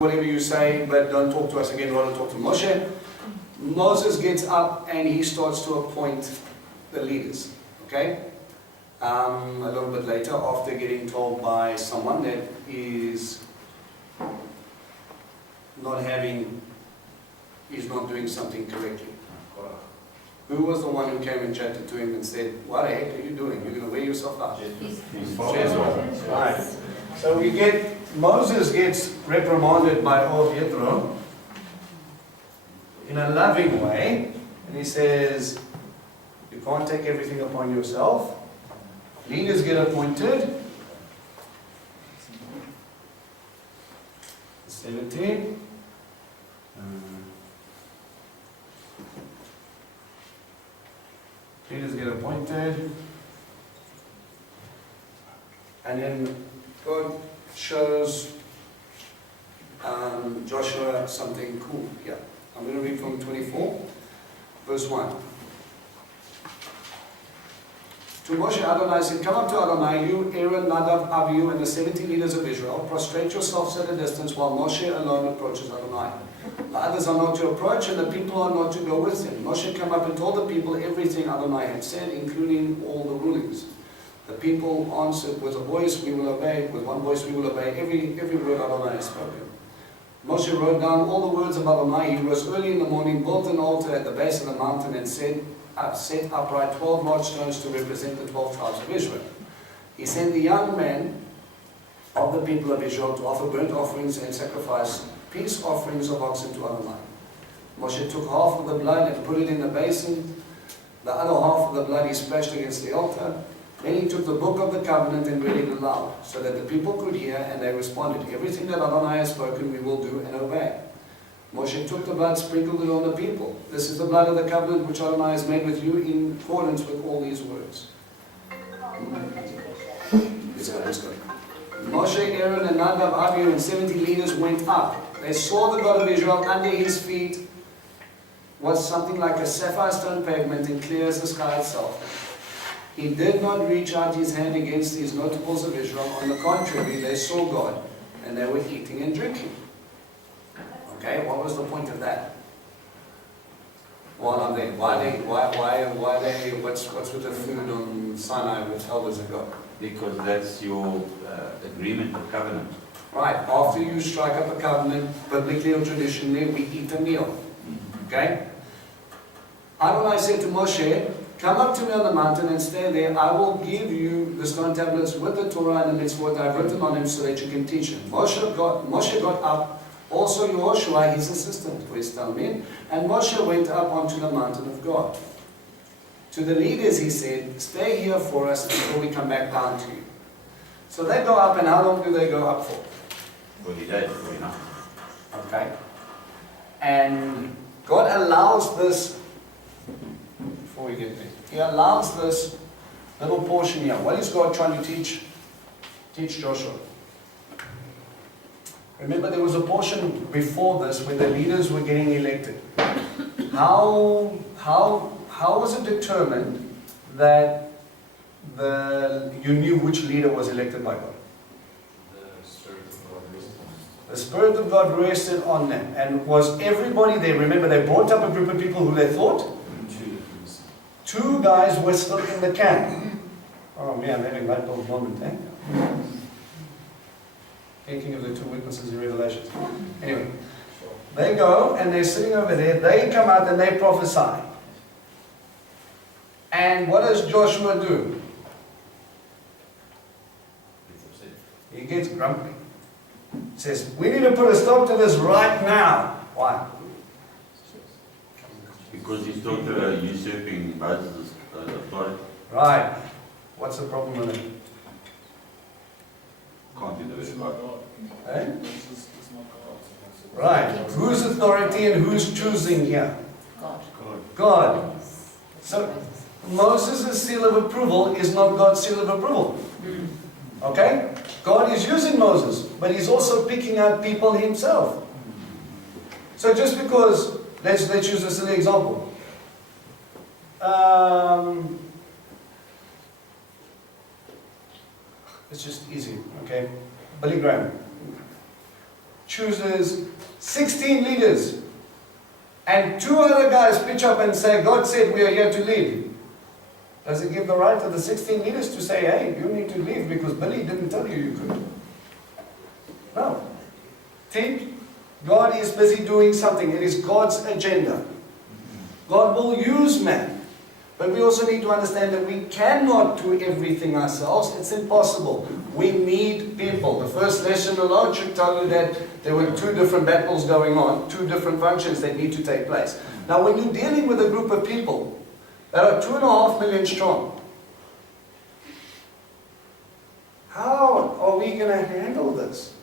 whatever you say, but don't talk to us again, rather talk to Moshe. Moses gets up and he starts to appoint the leaders, okay? A little bit later, after getting told by someone that is he's not doing something correctly. Who was the one who came and chatted to him and said, what the heck are you doing? You're going to wear yourself out. Jethro. Right. So Moses gets reprimanded by old Jethro in a loving way, and he says, you can't take everything upon yourself. Leaders get appointed. 17. Leaders get appointed. And then God shows Joshua something cool. Yeah. I'm going to read from 24, verse 1. To Moshe, Adonai said, come up to Adonai, you, Aaron, Nadav, Abihu, and the 70 leaders of Israel. Prostrate yourselves at a distance while Moshe alone approaches Adonai. The others are not to approach, and the people are not to go with him. Moshe came up and told the people everything Adonai had said, including all the rulings. The people answered, with a voice we will obey, with one voice we will obey every word Adonai has spoken. Moshe wrote down all the words of Adonai. He rose early in the morning, built an altar at the base of the mountain, and set upright 12 large stones to represent the 12 tribes of Israel. He sent the young men of the people of Israel to offer burnt offerings and sacrifice peace offerings of oxen to Adonai. Moshe took half of the blood and put it in the basin. The other half of the blood he splashed against the altar. Then he took the book of the covenant and read it aloud, so that the people could hear, and they responded, everything that Adonai has spoken we will do and obey. Moshe took the blood, sprinkled it on the people. This is the blood of the covenant which Adonai has made with you in accordance with all these words. Let's go. Moshe, Aaron, and Nadav, Abihu, and 70 leaders went up. They saw the God of Israel. Under his feet was something like a sapphire stone pavement and clear as the sky itself. He did not reach out his hand against these notables of Israel. On the contrary, they saw God, and they were eating and drinking. Okay, what was the point of that? While I'm there, what's with the food on Sinai with elders of God? Because that's your agreement or covenant. Right, after you strike up a covenant, biblically or traditionally, we eat a meal. Okay? Adonai said to Moshe, come up to me on the mountain and stay there. I will give you the stone tablets with the Torah and the mitzvot I've written on them so that you can teach them. Moshe got up, also Yehoshua, his assistant, for his Talmud, and Moshe went up onto the mountain of God. To the leaders he said, stay here for us until we come back down to you. So they go up, and how long do they go up for? 40 days, 49. Okay. And God allows this, before we get there, he allows this little portion here. What is God trying to teach Joshua? Remember, there was a portion before this where the leaders were getting elected. How was it determined that you knew which leader was elected by God? The Spirit of God rested on them. And was everybody there? Remember, they brought up a group of people who they thought? Two guys were still in the camp. Oh man, I'm having a light bulb moment, eh? Thinking of the two witnesses in Revelation. Anyway, they go and they're sitting over there. They come out and they prophesy. And what does Joshua do? He gets grumpy. He says, we need to put a stop to this right now. Why? Because he's talking about usurping Moses' authority. Right. What's the problem with it? Can't do the word of God. Eh? Right. Whose authority and who's choosing here? God. So Moses' seal of approval is not God's seal of approval. Okay? God is using Moses, but he's also picking out people himself. So just because, let's use a silly example. It's just easy, okay? Billy Graham. chooses 16 leaders, and 2 other guys pitch up and say, God said we are here to lead, does it give the right to the 16 leaders to say, hey, you need to leave because Billy didn't tell you could? No. Think, God is busy doing something. It is God's agenda. God will use man. But we also need to understand that we cannot do everything ourselves. It's impossible. We need people. The first lesson alone should tell you that there were 2 different battles going on, 2 different functions that need to take place. Now, when you're dealing with a group of people that are 2.5 million strong, how are we going to handle this?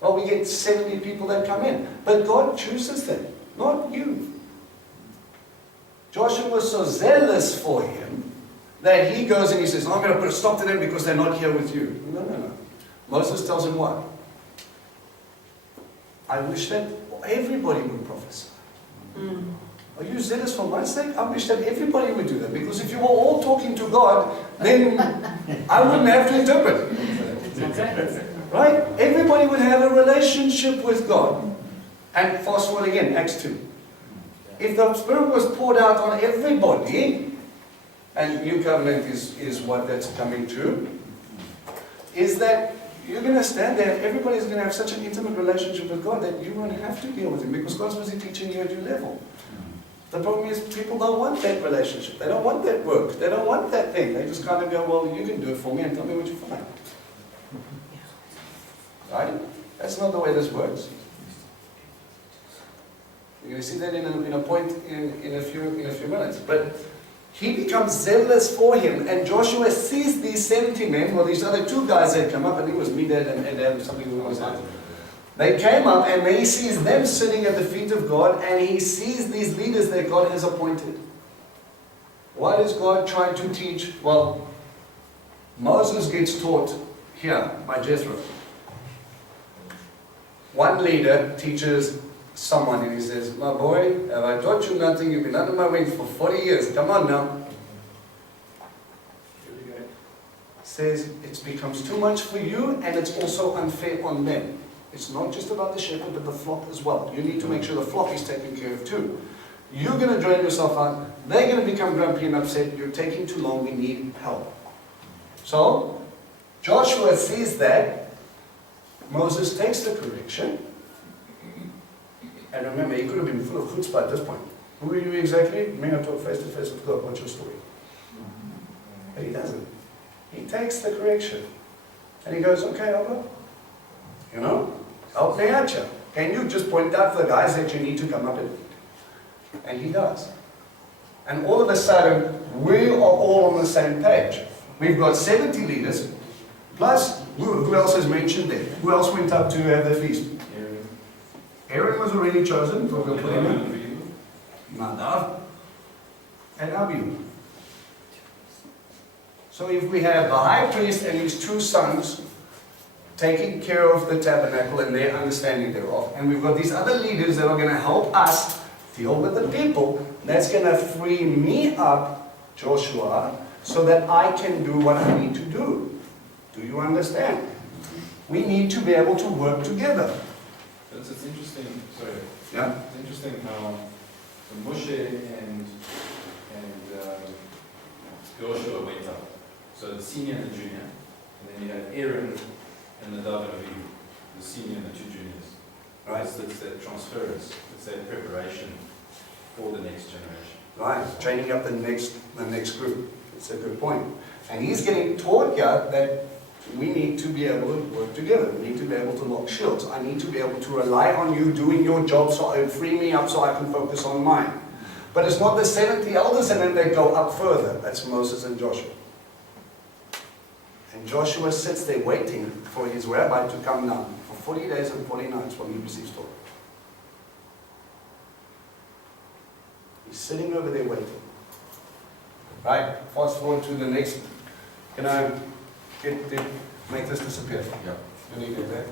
Well, we get 70 people that come in. But God chooses them, not you. Joshua was so zealous for him that he goes and he says, I'm going to put a stop to them because they're not here with you. No. Moses tells him what? I wish that everybody would prophesy. Are you zealous for my sake? I wish that everybody would do that, because if you were all talking to God, then I wouldn't have to interpret. Right? Everybody would have a relationship with God. And fast forward again, Acts 2. If the Spirit was poured out on everybody, and New Covenant is what that's coming to, is that you're going to stand there and everybody's going to have such an intimate relationship with God that you won't have to deal with Him because God's busy teaching you at your level. The problem is people don't want that relationship. They don't want that work. They don't want that thing. They just kind of go, well, you can do it for me and tell me what you find. Right? That's not the way this works. You're going to see that in a point in a few minutes. But he becomes zealous for him, and Joshua sees these 70 men, well, these other 2 guys that come up, I think it was Medad and something along those lines. They came up, and he sees them sitting at the feet of God, and he sees these leaders that God has appointed. What is God trying to teach? Well, Moses gets taught here by Jethro. One leader teaches someone and he says, my boy, have I taught you nothing? You've been under my wings for 40 years. Come on now. Says it becomes too much for you and it's also unfair on them. It's not just about the shepherd but the flock as well. You need to make sure the flock is taken care of too. You're going to drain yourself out. They're going to become grumpy and upset. You're taking too long. We need help. So Joshua sees that. Moses takes the correction. And remember, he could have been full of chutzpah at this point. Who are you exactly? May I talk face to face with God? What's your story? But he doesn't. He takes the correction. And he goes, okay, Abba, help me out you. Can you just point out the guys that you need to come up with? And he does. And all of a sudden, we are all on the same page. We've got 70 leaders, plus, who else is mentioned there? Who else went up to have the feast? Aaron was already chosen, for the Nadav and Abihu. So if we have the high priest and his 2 sons taking care of the tabernacle and their understanding thereof, and we've got these other leaders that are going to help us deal with the people, that's going to free me up, Joshua, so that I can do what I need to do. Do you understand? We need to be able to work together. It's interesting, sorry. Yeah. It's interesting how Moshe and Joshua went up. So the senior and the junior. And then you have Aaron and the Nadav and Abihu, the senior and the 2 juniors. Right. It's that transference. It's that preparation for the next generation. Right. Training up the next group. It's a good point. And he's getting taught here that we need to be able to work together. We need to be able to lock shields. I need to be able to rely on you doing your job so it free me up so I can focus on mine. But it's not the 70 elders and then they go up further. That's Moses and Joshua. And Joshua sits there waiting for his rabbi to come down for 40 days and 40 nights when he receives Torah. He's sitting over there waiting. Right? Fast forward to the next. Can I make this disappear? Yeah. You need it there.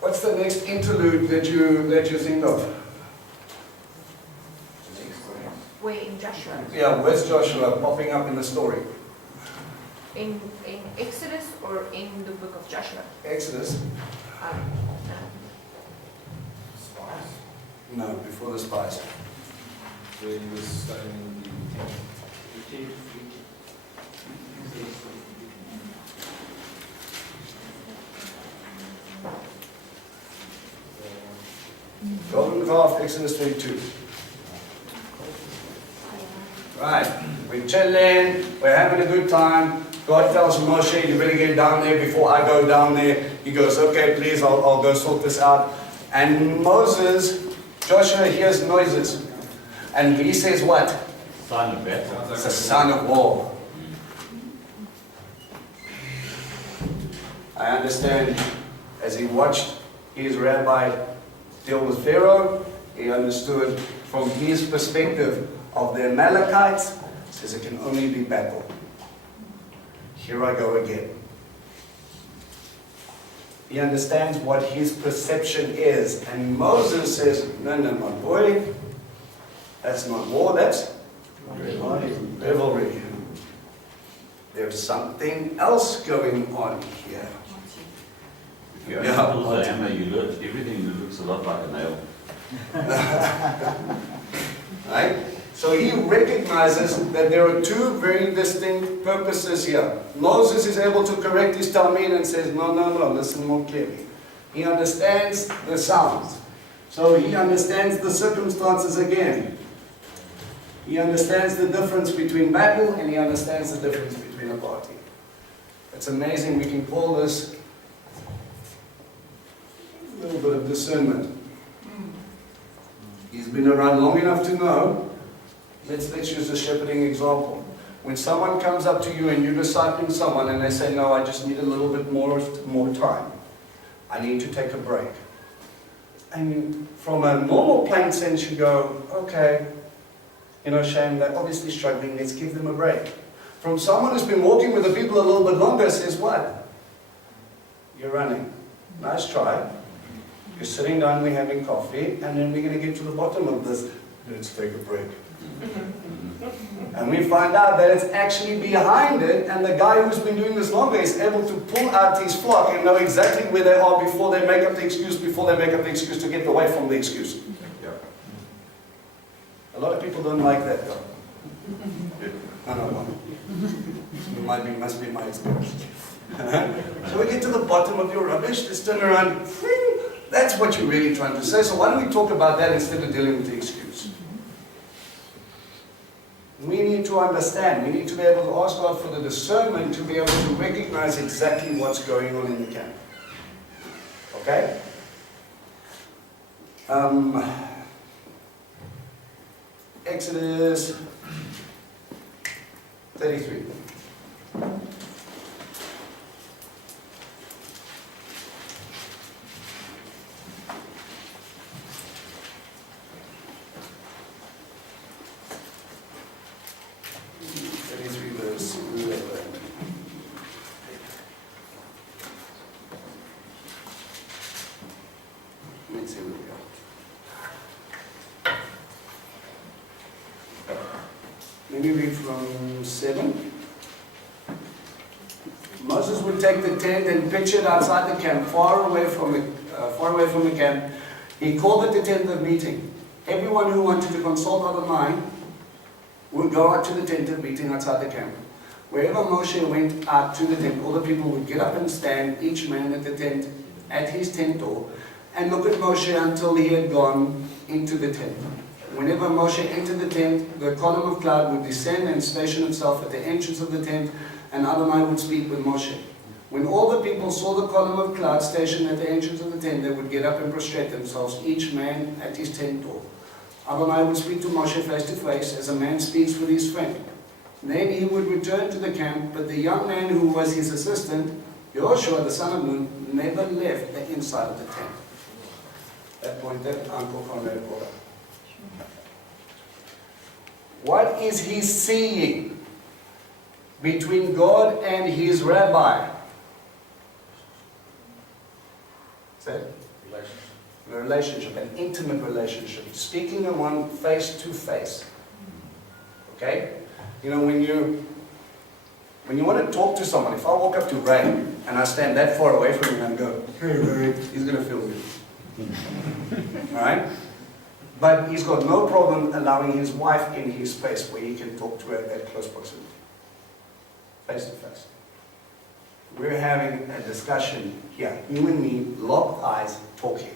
What's the next interlude that you think of? We're in Joshua. Yeah, where's Joshua popping up in the story? In Exodus or in the book of Joshua? Exodus? No. Spies. No, before the spies. Where he was studying the temple. Golden calf, Exodus 22. Right, we're chilling, we're having a good time. God tells Moshe, you better get down there before I go down there. He goes, okay, please, I'll go sort this out. And Joshua hears noises. And he says what? Sign of battle. Sounds like It's a sign of war. I understand, as he watched his rabbi deal with Pharaoh, he understood from his perspective of the Amalekites, says it can only be battle. Here I go again. He understands what his perception is. And Moses says, no, my boy, that's not war, that's revelry. There's something else going on here. If you handle the hammer, you look, everything looks a lot like a nail. Right? So he recognizes that there are two very distinct purposes here. Moses is able to correct his Talmud and says, no, listen more clearly. He understands the sounds. So he understands the circumstances again. He understands the difference between battle and he understands the difference between a party. It's amazing, we can call this a little bit of discernment. He's been around long enough to know. Let's use a shepherding example. When someone comes up to you and you're discipling someone and they say, no, I just need a little bit more time. I need to take a break. And from a normal plain sense you go, okay, shame, they're obviously struggling, let's give them a break. From someone who's been walking with the people a little bit longer says, what? You're running. Nice try. You're sitting down, we're having coffee, and then we're going to get to the bottom of this. Let's take a break. And we find out that it's actually behind it, and the guy who's been doing this longer is able to pull out his flock and know exactly where they are before they make up the excuse to get away from the excuse. Yeah. A lot of people don't like that though. I don't know. Must be my experience. So we get to the bottom of your rubbish, let's turn around. That's what you're really trying to say. So why don't we talk about that instead of dealing with the excuse? We need to understand. We need to be able to ask God for the discernment to be able to recognize exactly what's going on in the camp. Okay? Exodus 33. Verse 11. Let's see where we go. Let me read from 7. Moses would take the tent and pitch it outside the camp, far away from the camp. He called it the tent of meeting. Everyone who wanted to consult Adonai would go out to the tent of meeting outside the camp. Wherever Moshe went out to the tent, all the people would get up and stand, each man at the tent, at his tent door, and look at Moshe until he had gone into the tent. Whenever Moshe entered the tent, the column of cloud would descend and station itself at the entrance of the tent, and Adonai would speak with Moshe. When all the people saw the column of cloud stationed at the entrance of the tent, they would get up and prostrate themselves, each man at his tent door. Adonai would speak to Moshe face to face, as a man speaks with his friend. Then he would return to the camp, but the young man who was his assistant, Yehoshua, the son of Nun, never left the inside of the tent. That point that Uncle Conrad brought up. What is he seeing between God and his rabbi? Say it. A relationship, an intimate relationship, speaking to one face to face. Okay? When When you want to talk to someone, if I walk up to Ray and I stand that far away from him and go, hey Ray, he's going to feel me. Alright? But he's got no problem allowing his wife in his space where he can talk to her at close proximity. Face to face. We're having a discussion here, you and me, locked eyes, talking.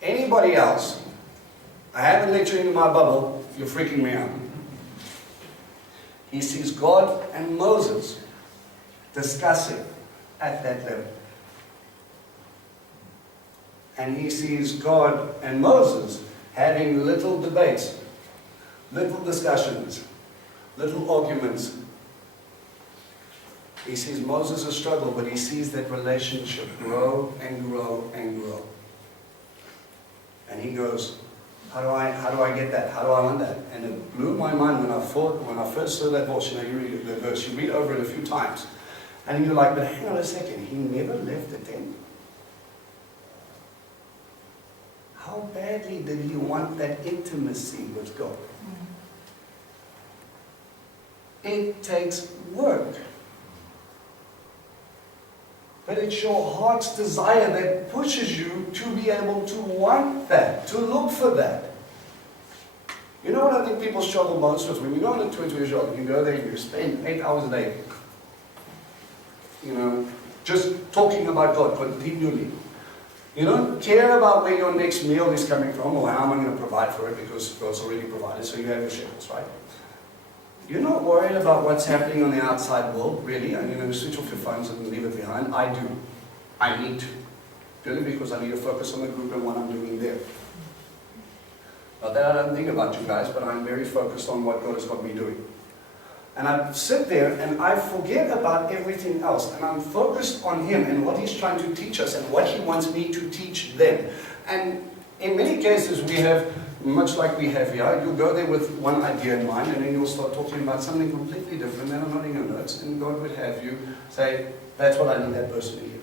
Anybody else, I haven't let you into my bubble, you're freaking me out. He sees God and Moses discussing at that level. And he sees God and Moses having little debates, little discussions, little arguments. He sees Moses' struggle, but he sees that relationship grow and grow and grow. And he goes, how do I get that? How do I want that? And it blew my mind when I first saw that verse. You know, you read the verse, you read over it a few times, and you're like, but hang on a second, he never left the tent. How badly did he want that intimacy with God? It takes work. But it's your heart's desire that pushes you to be able to want that, to look for that. You know what I think people struggle most with? When you go on a tour to Israel, you go there and you spend 8 hours a day, you know, just talking about God continually. You don't care about where your next meal is coming from or how am I going to provide for it because God's already provided, so you have your shekels, right? You're not worried about what's happening on the outside world, really. And you switch off your phones and leave it behind. I do. I need to. Purely because I need to focus on the group and what I'm doing there. Not that I don't think about you guys, but I'm very focused on what God has got me doing. And I sit there and I forget about everything else. And I'm focused on Him and what He's trying to teach us and what He wants me to teach them. And in many cases we have, much like we have here, you'll go there with one idea in mind and then you'll start talking about something completely different than I'm not in your notes, and God would have you say, that's what I need that person to hear.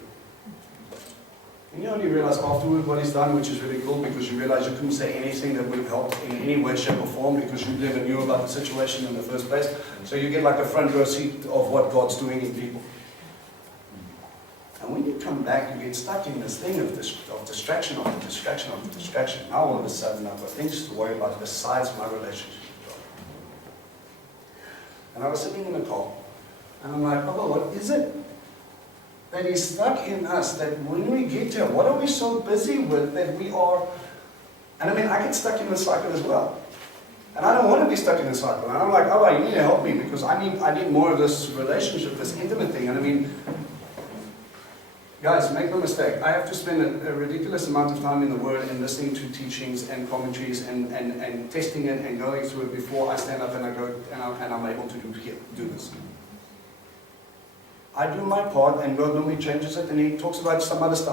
And you only realize afterward what He's done, which is really cool, because you realize you couldn't say anything that would have helped in any way, shape or form because you never knew about the situation in the first place. So you get like a front row seat of what God's doing in people. And when you come back, you get stuck in this thing of distraction after distraction after distraction. Now all of a sudden I've got things to worry about besides my relationship with God. And I was sitting in the car, and I'm like, oh, what is it that is stuck in us that when we get here, what are we so busy with that we are... And I mean, I get stuck in the cycle as well. And I don't want to be stuck in the cycle. And I'm like, oh, you need to help me because I need more of this relationship, this intimate thing. And I mean... Guys, make no mistake, I have to spend a ridiculous amount of time in the Word and listening to teachings and commentaries and testing it and going through it before I stand up and I go and I'm able to do this. I do my part and God normally changes it and He talks about some other stuff.